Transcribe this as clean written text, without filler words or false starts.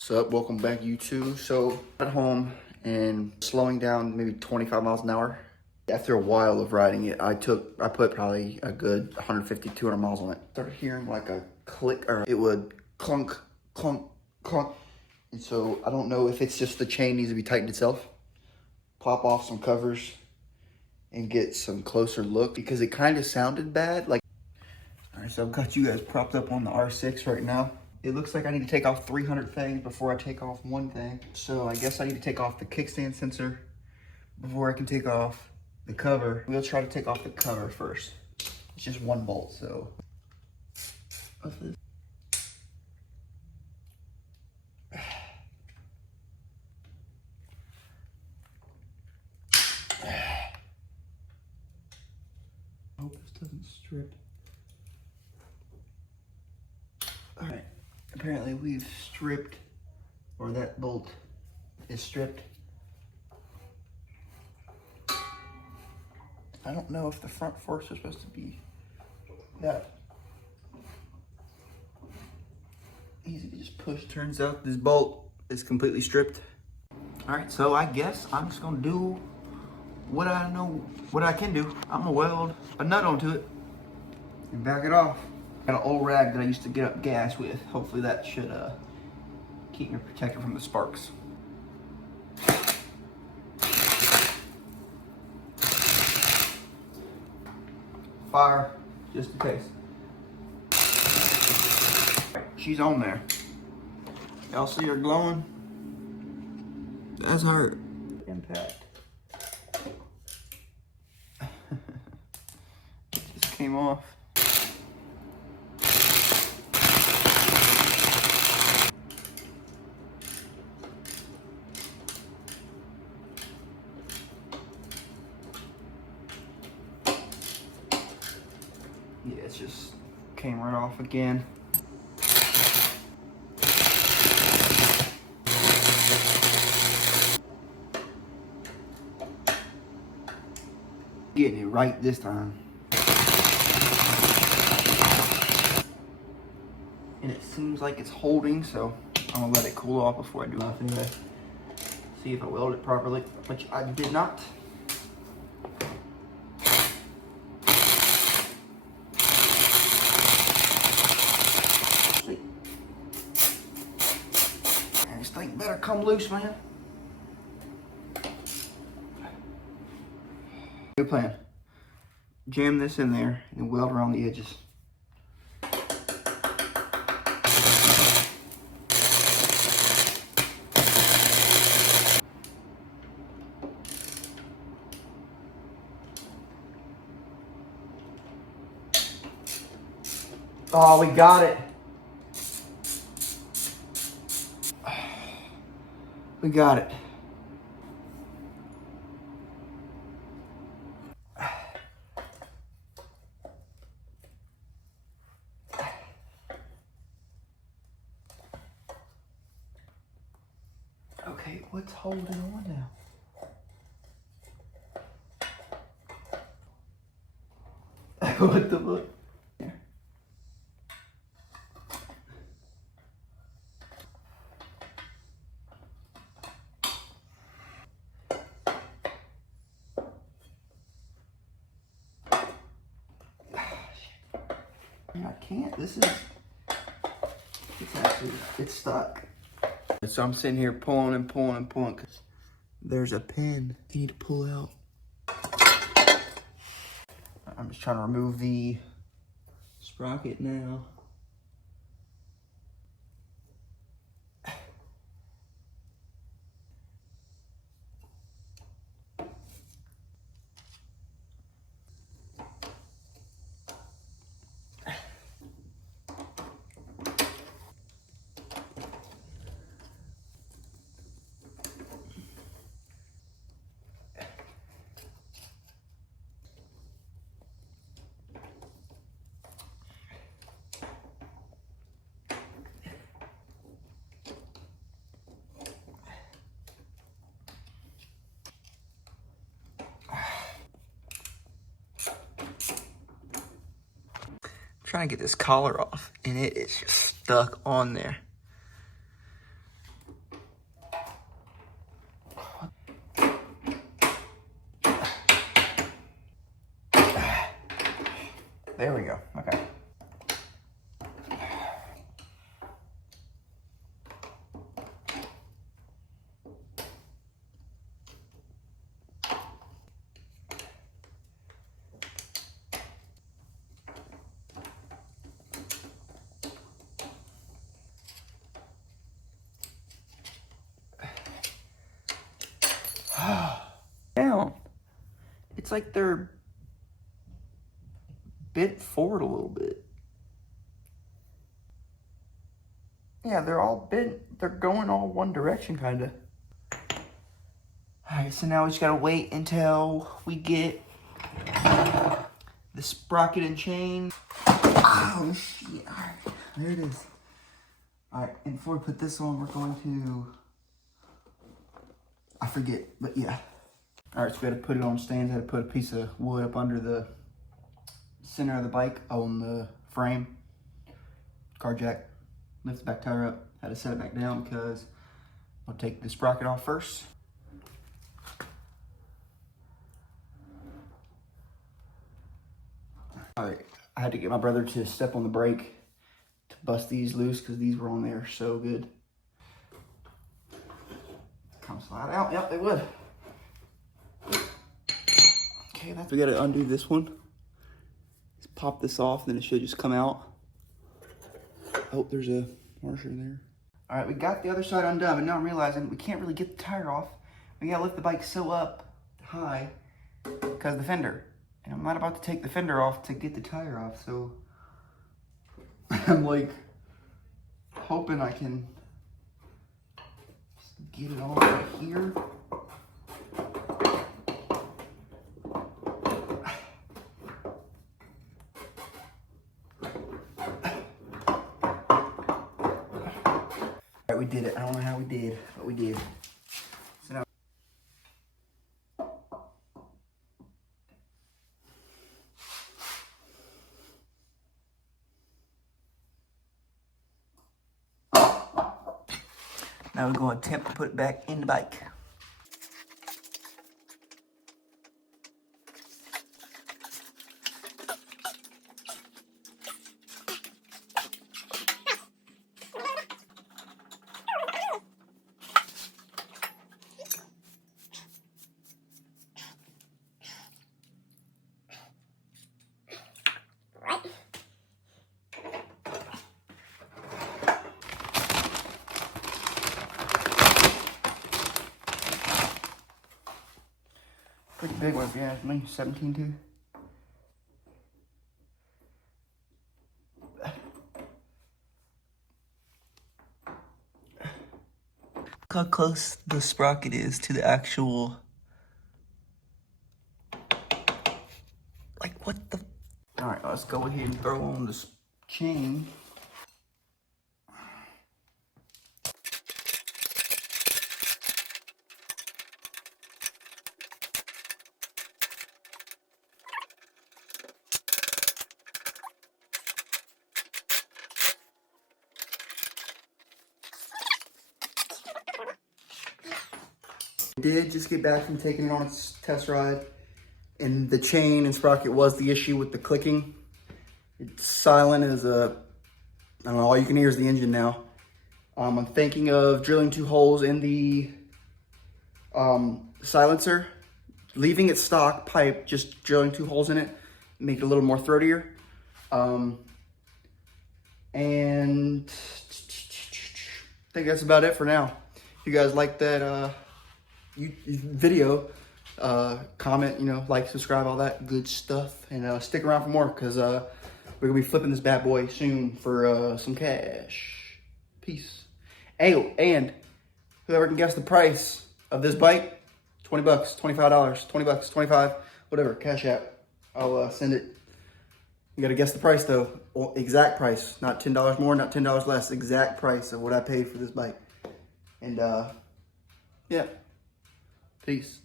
What's up? Welcome back, YouTube. So at home and slowing down maybe 25 miles an hour. After a while of riding it, I put probably a good 150, 200 miles on it. Started hearing like a click, or it would clunk, clunk, clunk. And so I don't know if it's just the chain needs to be tightened itself. Pop off some covers and get some closer look because it kind of sounded bad. All right, so I've got you guys propped up on the R6 right now. It looks like I need to take off 300 things before I take off one thing. So I guess I need to take off the kickstand sensor before I can take off the cover. We'll try to take off the cover first. It's just one bolt, so. What's this? I hope this doesn't strip. All right, apparently we've stripped, or that bolt is stripped. I don't know if the front forks are supposed to be that easy to just push. Turns out this bolt is completely stripped. All right, so I guess I'm just gonna do what I know, what I can do. I'm gonna weld a nut onto it and back it off. Got an old rag that I used to get up gas with. Hopefully that should keep me protected from the sparks. Fire, just in case. She's on there. Y'all see her glowing? That's her impact. It just came off. Yeah, it just came right off again. Getting it right this time. And it seems like it's holding, so I'm gonna let it cool off before I do nothing to see if I weld it properly, which I did not. And this thing better come loose, man. New plan. Jam this in there and weld around the edges. Oh, we got it. We got it. Okay, what's holding on now? What the fuck? I can't. It's stuck. So I'm sitting here pulling and pulling and pulling because there's a pin you need to pull out. I'm just trying to remove the sprocket now. Trying to get this collar off and it is just stuck on there. There we go. Okay. Down. It's like they're bent forward a little bit. Yeah, they're all bent. They're going all one direction, kind of. Alright, so now we just gotta wait until we get the sprocket and chain. Oh, shit. Alright, there it is. Alright, and before we put this on, we're going to... I forget, but yeah. Alright, so we gotta put it on stands. I had to put a piece of wood up under the center of the bike on the frame. Car jack. Lift the back tire up. Had to set it back down because I'll take the sprocket off first. Alright, I had to get my brother to step on the brake to bust these loose because these were on there so good. Come slide out. Yep, they would. Okay, we gotta undo this one. Just pop this off, then it should just come out. Oh, there's a washer there. All right, we got the other side undone, but now I'm realizing we can't really get the tire off. We gotta lift the bike so up high because of the fender. And I'm not about to take the fender off to get the tire off, so I'm like hoping I can get it all right here. Alright, we did it. I don't know how we did, but we did. So now we're going to attempt to put it back in the bike. Pretty big one, if you ask me. 17.2. Look how close the sprocket is to the actual... Like, what the... Alright, let's go ahead and throw on this chain. Did just get back from taking it on its test ride, and the chain and sprocket was the issue with the clicking. It's silent as a, I don't know, all you can hear is the engine now. I'm thinking of drilling 2 holes in the silencer, leaving it stock pipe, just drilling 2 holes in it, make it a little more throatier. And I think that's about it for now. If you guys like that video, comment, like, subscribe, all that good stuff, and stick around for more because we're gonna be flipping this bad boy soon for some cash. Peace. Hey, and whoever can guess the price of this bike, $20, $25, $20, 25, whatever, Cash App, I'll send it. You gotta guess the price though, exact price, not $10 more, not $10 less, exact price of what I paid for this bike. And yeah. Peace.